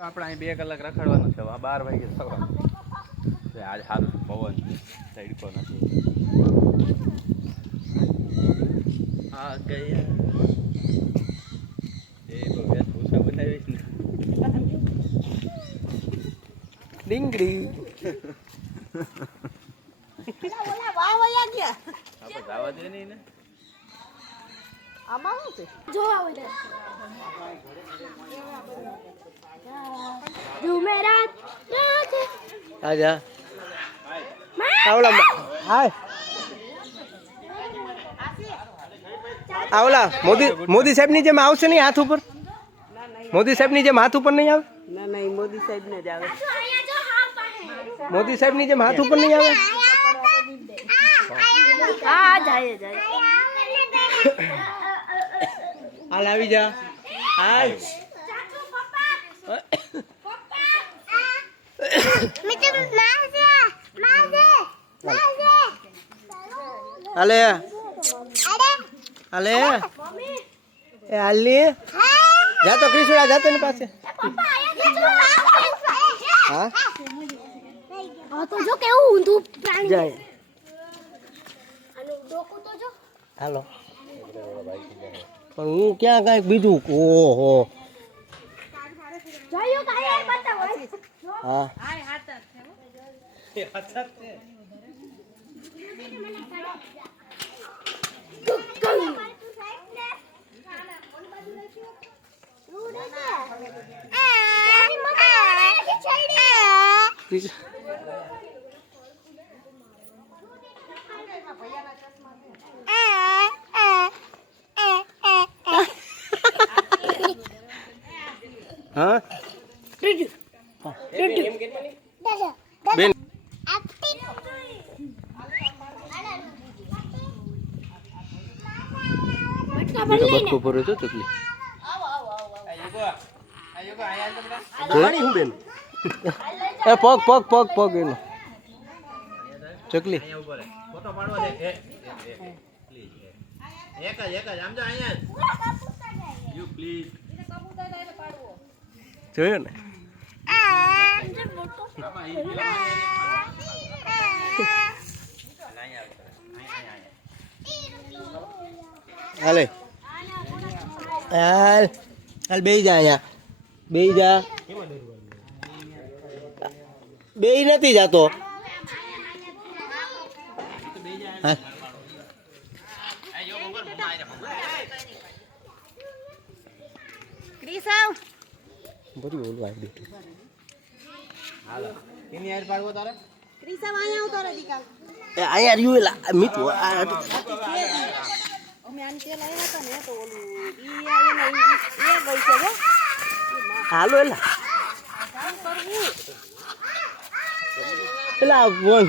આપણે અહીં 2 કલાક રખડવાનું છે. 12 વાગે થવાનું છે. આજ સારું પવન તડકો નથી. આ ગયા એ બસ ભૂસા બનાવીશ ને ડીંગડી ઓલા વાવયા ગયા આપણે જવા દે નહીં ને આમાં શું છે જો આવે જુમેરાત આજા આવલા હાય આવલા મોદી સાહેબ ની જેમ આવશે નહીં હાથ ઉપર મોદી સાહેબ ની જેમ હાથ ઉપર નહીં આવે ના ના મોદી સાહેબ ને જ આવે મોદી સાહેબ ની જેમ હાથ ઉપર નહીં આવે હા જાય જાય હાલ આવી જા હાય હાલે હાલે એ હાલી જાતો ક્રિશુડા જાતો ને પાસે હા તો જો કેવું ઊંધું પ્રાણી જાય આનું ડોકું તો જો હાલો પણ હું ક્યાં કાંઈક બીજું ઓહો જોયું કાય બતાવો હા હાય હાથ છે હા બેન બટકો પર હતો તકલી બેન એ પગ પગ પગ પગ એનો ચકલી ફોટો પાડવા દે પ્લીઝ એક જ આમ જો અહીંયા યુ પ્લીઝ જોયો ને હાલે હાલ હાલ બેહી જા અહીંયા બેહી જા બેહી નથી જાતો હા ક્રિસાવ બધી બોલવા આવી દે હાલો એની યાર પાડવો તારે ક્રિસાવ અહીંયા ઉતારો દીકા એ અહીંયા રહ્યું એલા મીઠું અમે આને તેલ આવ્યા હતા ને તો ઓલું ઈ આવીને એ ગઈ છે જો હાલો એલા કામ કરવું એલા બોલ